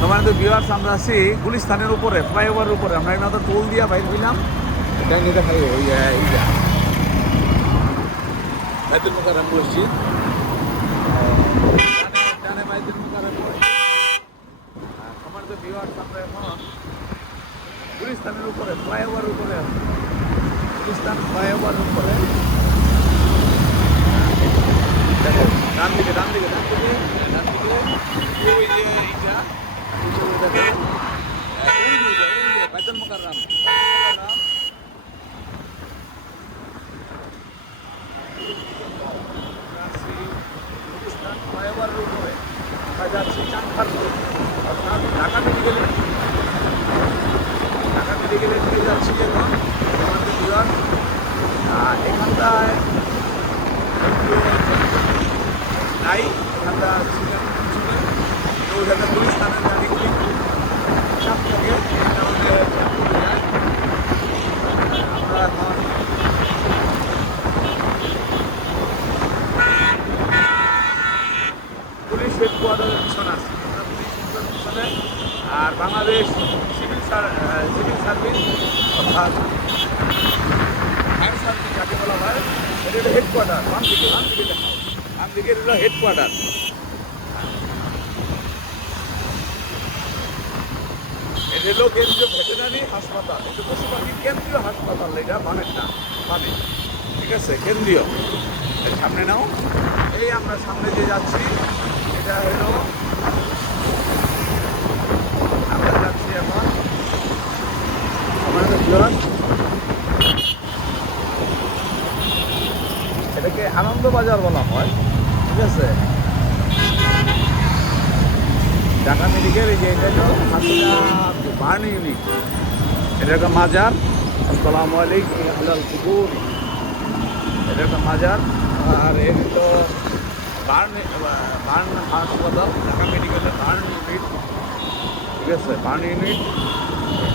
সম্মানিত বিয়ার্স আমরা আছি গুলিস্তানের উপরে, ফ্লাইওভারের উপরে। আমরা এখানে তো টোল দিয়া বাইর হইলাম। এটা নিয়ে দেখাই ওই যে এই যে। বাইতুল মুকাররম মসজিদ। ডানে- বাইতুল মুকাররম মসজিদ। আর সম্মানিত বিয়ার্স আমরা এখন গুলিস্তানের উপরে, ফ্লাইওভারের উপরে গুলিস্তান ফ্লাইওভারের উপরে। ডান দিকে ডান দিকে ডান দিকে ডান দিকে। ওই যে এইটা ওই যে ওই দেখো ওই যে ওই যে ওই যে বাইতুল মুকাররম বাইতুল মুকাররম আছি পাকিস্তান ফ্লাইওভারের উপরে আমরা যাচ্ছি চাঁদখারপুর অর্থাৎ ঢাকা মেডিকেলে ঢাকা মেডিকেলে নিয়ে যাচ্ছি এখন আমাদের এখানটায় নাই এখানটা ছিলেন তো ওখানে গুলিস্তানের গাড়িগুলি পুলিশ হেডকোয়ার্টার পিছনে আছি। পুলিশ পিছনে আর বাংলাদেশ সিভিল সিভিল সার্ভিস অর্থাৎ ফায়ার সার্ভিস, যাকে বলা হয়, এটা হেডকোয়ার্টার বাম দিকে বাম দিকে দেখো বাম দিকে হেডকোয়ার্টার হলো কেন্দ্রীয় ভেটেনারি হাসপাতাল এটা পশু পাখির কেন্দ্রীয় হাসপাতাল, এটা বামেরটা বামে ঠিক আছে, কেন্দ্রীয়। এই সামনে নাও। এই আমরা সামনে যে যাচ্ছি, এটা হলো, আমরা যাচ্ছি এখন এটাকে আনন্দবাজার বলা হয়, ঠিক আছে? ঢাকা মেডিকেল যে এটা হলো হাসিনা বার্ন ইউনিট এটা মাজার আসসালামু আলাইকুম আহলাল কুবুর এটা একটা মাজার আর এর তো বার্ন বার্ন হাসপাতাল ঢাকা মেডিকেলের বার্ন ইউনিট ঠিক আছে বার্ন ইউনিট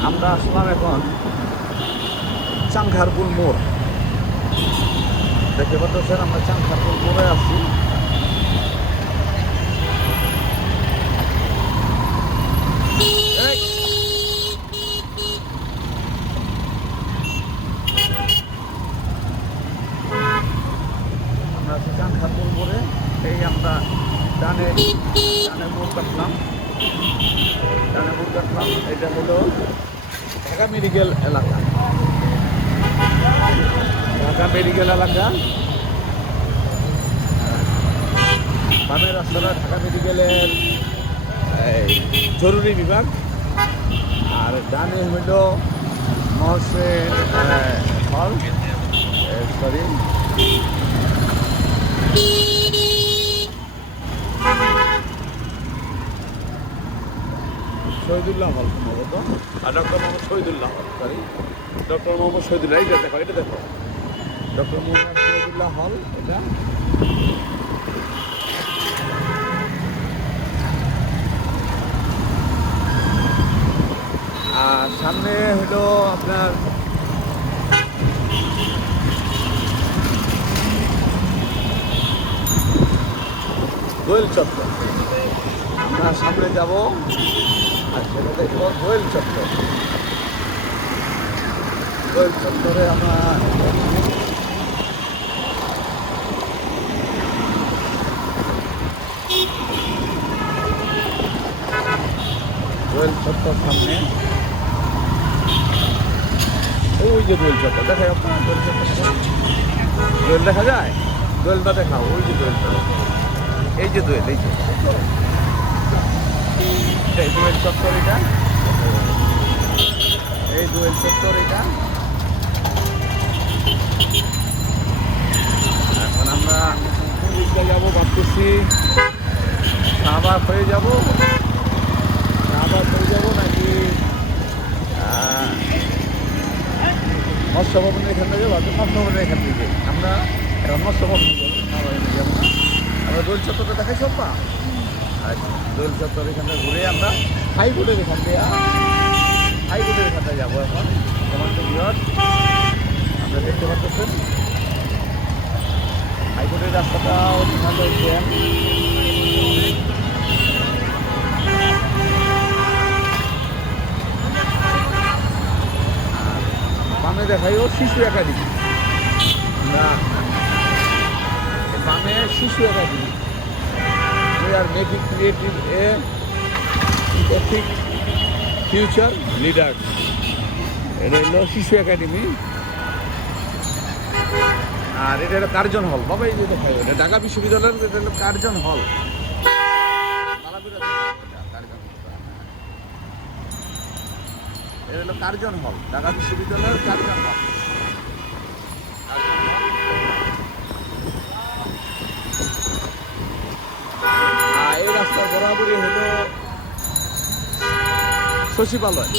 আমরা আসলাম এখন চাংখারপুল মোড় দেখতে পাচ্ছেন আমরা চাংখারপুর মোড়ে আছি এই! আমরা আছি চাংখারপুল মোড়ে এই আমরা ডানে ডানে মোড় কাটলাম ডানে মোড় কাটলাম এটা হলো ঢাকা মেডিকেল এলাকা। ঢাকা মেডিকেল এলাকা। বামের রাস্তাটা ঢাকা মেডিকেলের জরুরি বিভাগ। আর ডানে হইল মহসেন হল সরি শহীদুল্লাহ হল সম্ভবত আর ডক্টর মোহাম্মদ শহীদুল্লাহ হল সরি ডক্টর মোহাম্মদ শহীদুল্লাহ, এইটা দেখো এটা দেখো। ডক্টর মোহাম্মদ শহীদুল্লাহ হল, এটা। আর সামনে হলো আপনার দোয়েল চত্বর। আমরা সামনে যাব আর সেটা দেখব দোয়েল চত্বর। দোয়েল চত্বরে আমরা দোয়েল চত্বর সামনে। ওই যে দোয়েল চত্বর দেখায় আপনার দোয়েল চত্বর। দোয়েল দেখা যায়? দোয়েলটা দেখাও, ওই যে দোয়েল চত্বর। এই যে দোয়েল এই যে। এই দোয়েল চত্বর এটা। এই দোয়েল চত্বর এটা। এখন আমরা দিকটা যাব, ভাবতেছি শাহবাগ হয়ে যাব। শাহবাগ হয়ে যাব নাকি মৎস্য ভবনের এখান থেকে যাব মৎস্য ভবনের এখান থেকে। আমরা এখন মৎস্য ভবনে দোল চত্বরটা দেখাই সব পা আর দোল চত্বর এখানটা ঘুরে আমরা হাই বোর্ডের এখান থেকে হাই বোর্ডের এখানটা যাব এখন। যেমন তো বৃহৎ। আমরা দেখতে পাচ্ছেন। হাইকোর্টের রাস্তাটাও ভালো জ্যাম। দেখাই ও শিশু একাডেমি। না বামে Shishu academy. We are making creative a ethic future leader এটা হলো শিশু একাডেমি আর এটা হলো কার্জন হল। বাবা, এই যে দেখাই, এটা ঢাকা বিশ্ববিদ্যালয়ের এটা হলো কার্জন হল। এটা হলো কার্জন হল। ঢাকা বিশ্ববিদ্যালয়ের কার্জন হল আর এই বরাবরই হলো সচিবালয়।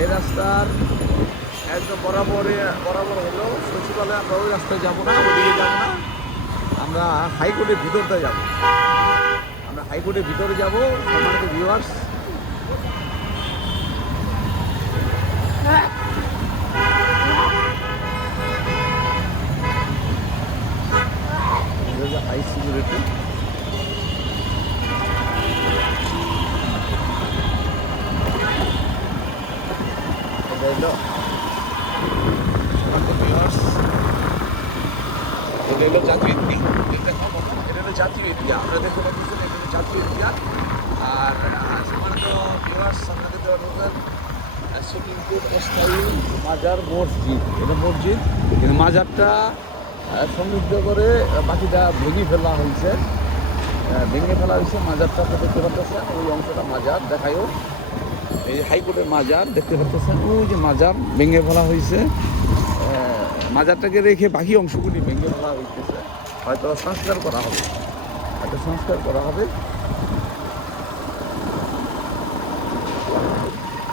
এই রাস্তার একদম বরাবরে, বরাবর হলো সচিবালয়, আমরা ওই রাস্তায় যাব না, ওদিকে যাব না। আমরা হাইকোর্টের ভিতরটা যাব। আমরা হাইকোর্টের ভিতরে যাব, সম্মানিত ভিউয়ার্স হাই সিকিউরিটি এটা হলো আমাদের viewers, এটা হলো জাতীয় ঈদগাহ। এটা খবর না, এটা হলো জাতীয় ঈদগাহ। আমরা দেখতে পাচ্ছি যে এটা হলো জাতীয় ঈদগাহ। আর আহ, সম্মানিত viewers, আপনাদের দেওয়া নতুন, আহ, সুপ্রিম কোর্ট মাজার মসজিদ। এটা মসজিদ। কিন্তু মাজারটা সমৃদ্ধ করে বাকিটা ভেঙে ফেলা হয়েছে। ভেঙে ফেলা হয়েছে, মাজারটা তো দেখতে পাচ্ছেন। ওই অংশটা মাজার, দেখায়ও। এই হাইকোর্টের মাজার দেখতে পাচ্ছেন। ওই যে মাজার ভেঙে ফেলা হয়েছে। মাজারটাকে রেখে বাকি অংশগুলি ভেঙে ফেলা হয়েছে হয়তো সংস্কার করা হবে। হয়তো সংস্কার করা হবে।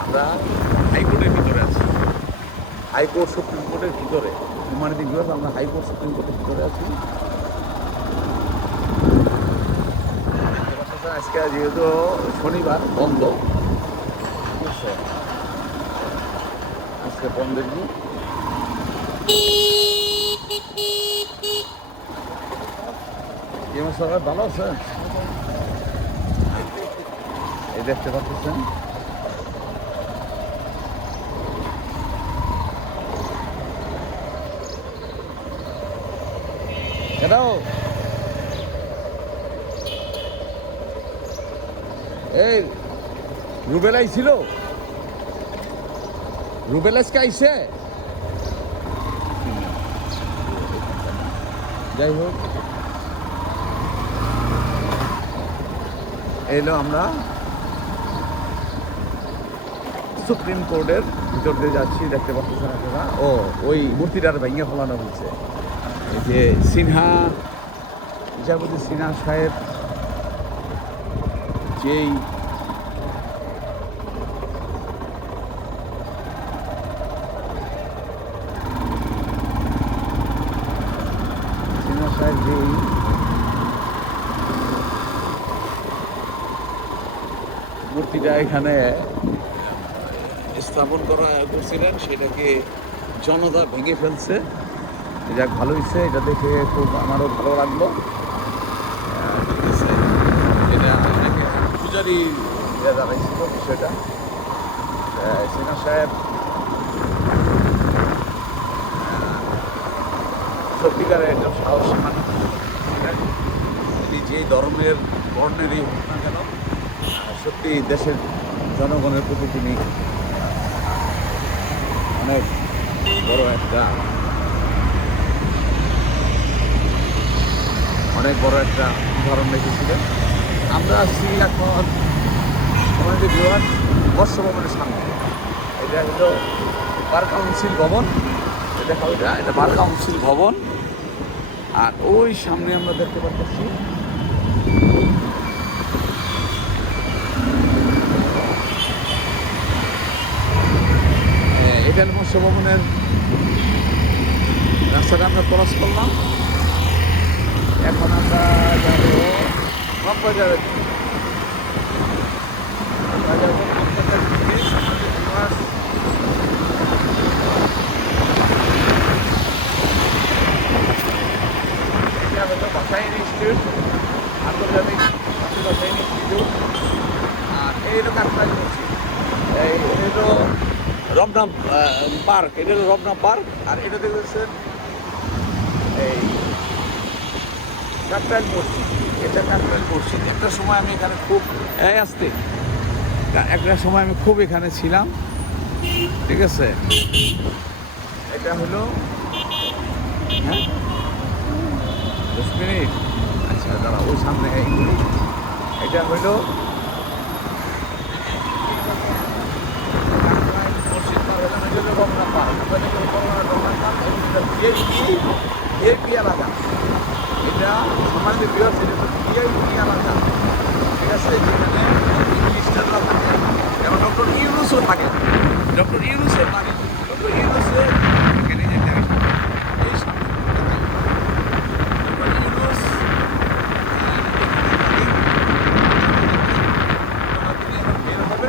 আমরা হাইকোর্টের ভিতরে আছি। হাইকোর্ট, সুপ্রিম কোর্টের ভিতরে। হিউম্যানিটি বিভাগ আমরা হাইকোর্ট, সুপ্রিম কোর্টের ভিতরে আছি। আজকে যেহেতু শনিবার, বন্ধ? আজকে বন্ধের দিন। ভালো আছেন? এই দেখতে পাচ্ছেন? এটাও। এই রুবেল আইছিল রুবেল আজকে আইসে যাই হোক। এলো আমরা। সুপ্রিম কোর্টের ভিতর দিয়ে যাচ্ছি, দেখতে পাচ্ছেন আপনারা। ও, ওই মূর্তিটার ভেঙে ফেলানো হয়েছে। যে সিনহা, বিচারপতি সিনহা সাহেব যেই মূর্তিটা এখানে স্থাপন করা করছিলেন, সেটাকে জনতা ভেঙে ফেলছে। যাক, ভালো হয়েছে এটা দেখে খুব আমারও ভালো লাগল। এটা এটাকে পূজারি দাঁড়াইছিল বিষয়টা। সিনহা সাহেব সত্যিকারের একজন সাহসী মানুষ। তিনি যেই ধর্মের বর্ণেরই হোক না কেন সত্যি দেশের জনগণের প্রতি তিনি অনেক বড় একটা অনেক বড় একটা উদাহরণ রেখেছিলেন আমরা আসছি এখন আমাদের বিভাগ বর্ষ ভবনের সামনে। এটা হলো বার কাউন্সিল ভবন। এটা এটা এটা বার কাউন্সিল ভবন। আর ওই সামনে আমরা দেখতে পাচ্ছি এটা বর্ষ ভবনের রাস্তাটা আমরা ক্রস করলাম। এখন আমরা যাব কক্সবাজারের। আমরা যাব ইনস্টিটিউট আন্তর্জাতিক ইনস্টিটিউট। আর এই রমনা পার্ক। এটা হলো রমনা পার্ক, আর এটা দেখতেছেন এই একটা সময় আমি এখানে খুব আসতে। একটা সময় আমি খুব এখানে ছিলাম। ঠিক আছে? এটা হলো হ্যাঁ? দশ মিনিট। আচ্ছা দাঁড়া ওই সামনে এটা হলো মসজিদ পার হলো, এটা হলো রমনা পার্ক। ওখানে হলো রমনা- রমনা পার্ক এবং এটা VIP VIP এলাকা। এটা সমাজের বৃহৎ এটা হলো VIP এলাকা। ঠিক আছে যেখানে খ্রিস্টানরা থাকে এবং ডক্টর ইউনুসও থাকে ডক্টর ইউনুসের বাড়ি ডক্টর ইউনুসের এখানে যে দেখা- এই সামনে ডক্টর ইউনুস বের হবে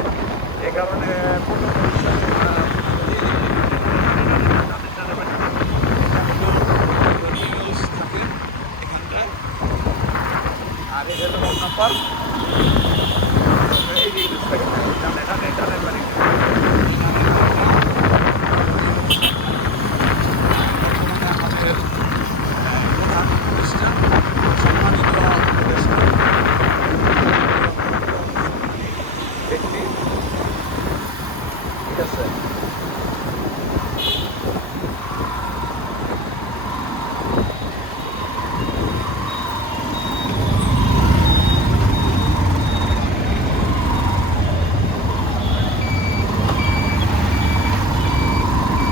এ কারণে প্রথম অনুষ্ঠান, আহ, নিউজ থাকে এখানটায়। আর এটা হলো রমনা পার্ক। এই যে ইউনুস থাকে, ডানে, ডানে, ডানে বাড়ি। আমাদের, আহ, প্রধান প্রতিষ্ঠান, সম্মানিত উপদেষ্টা। ব্যক্তি ঠিক আছে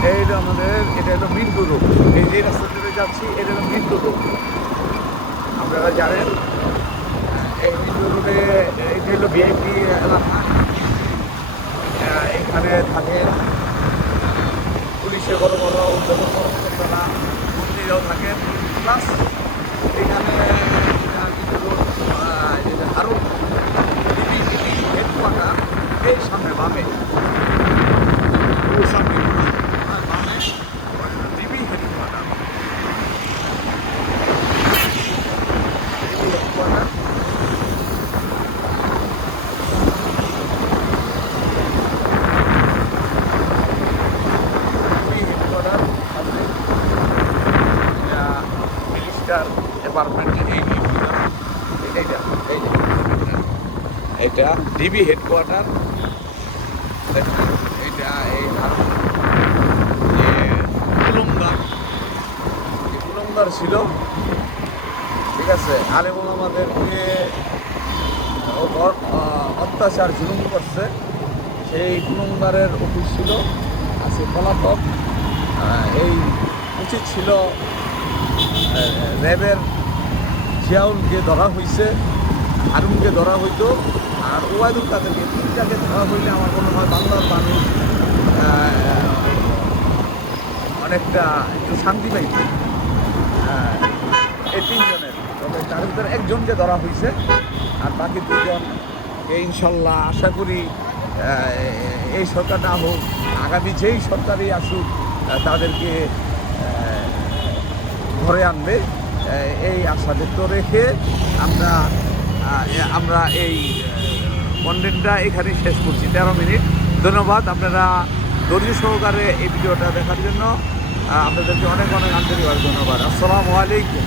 এই হলো আমাদের, এটা হলো মৃত্যু রোগ এই যে রাস্তা ধরে যাচ্ছি, এটা হলো মৃত্যু রোগ আপনারা জানেন, এই মৃত্যু রোডে, এটা হলো ভিআইপি এলাকা। এখানে থাকে পুলিশে বড় বড় উদ্যোগ মন্ত্রীরাও থাকেন প্লাস এখানে হেডকোয়ার্টার, এই সামনে বামে ওর সামনে আর বামে DB headquarter DB headquarter DB headquarter সামনে এটা মিনিস্টার ডিপার্টমেন্টের এই এইটা এইটা এটা ডিবি হেডকোয়ার্টার এটা এই কুলুমদার। যে কুলুমদার ছিল। ঠিক আছে, আলেমুল আমাদেরকে অত্যাচার জুলুম করছে, সেই কুলুমদারের অফিস ছিল, আছে পলাতক। এই উচিত ছিল র্যাবের জিয়াউলকে ধরা হয়েছে হারুনকে ধরা হইতো। আর ওয়াইদুল কাদেরকে তিনটাকে ধরা হইলে আমার মনে হয় বাংলার মানুষ অনেকটা একটু শান্তি পাইছে এই তিনজনের। তবে তার ভিতরে একজনকে ধরা হয়েছে আর বাকি দুজনকে ইনশাল্লাহ আশা করি এই সরকারটা হোক, আগামী যেই সরকারই আসুক তাদেরকে ঘরে আনবে। এই আশা ব্যক্ত রেখে আমরা আমরা এই কন্টেন্টটা এখানে শেষ করছি। তেরো মিনিট। ধন্যবাদ আপনারা ধৈর্য সহকারে এই ভিডিওটা দেখার জন্য। আপনাদেরকে অনেক অনেক আন্তরিকভাবে ধন্যবাদ। আসসালামু আলাইকুম।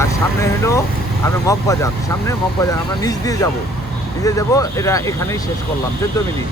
আর সামনে হলো আমি মগবাজার। সামনে মগবাজার, আমরা নিচ দিয়ে যাব। নিজে যাব, এটা এখানেই শেষ করলাম। চোদ্দ মিনিট।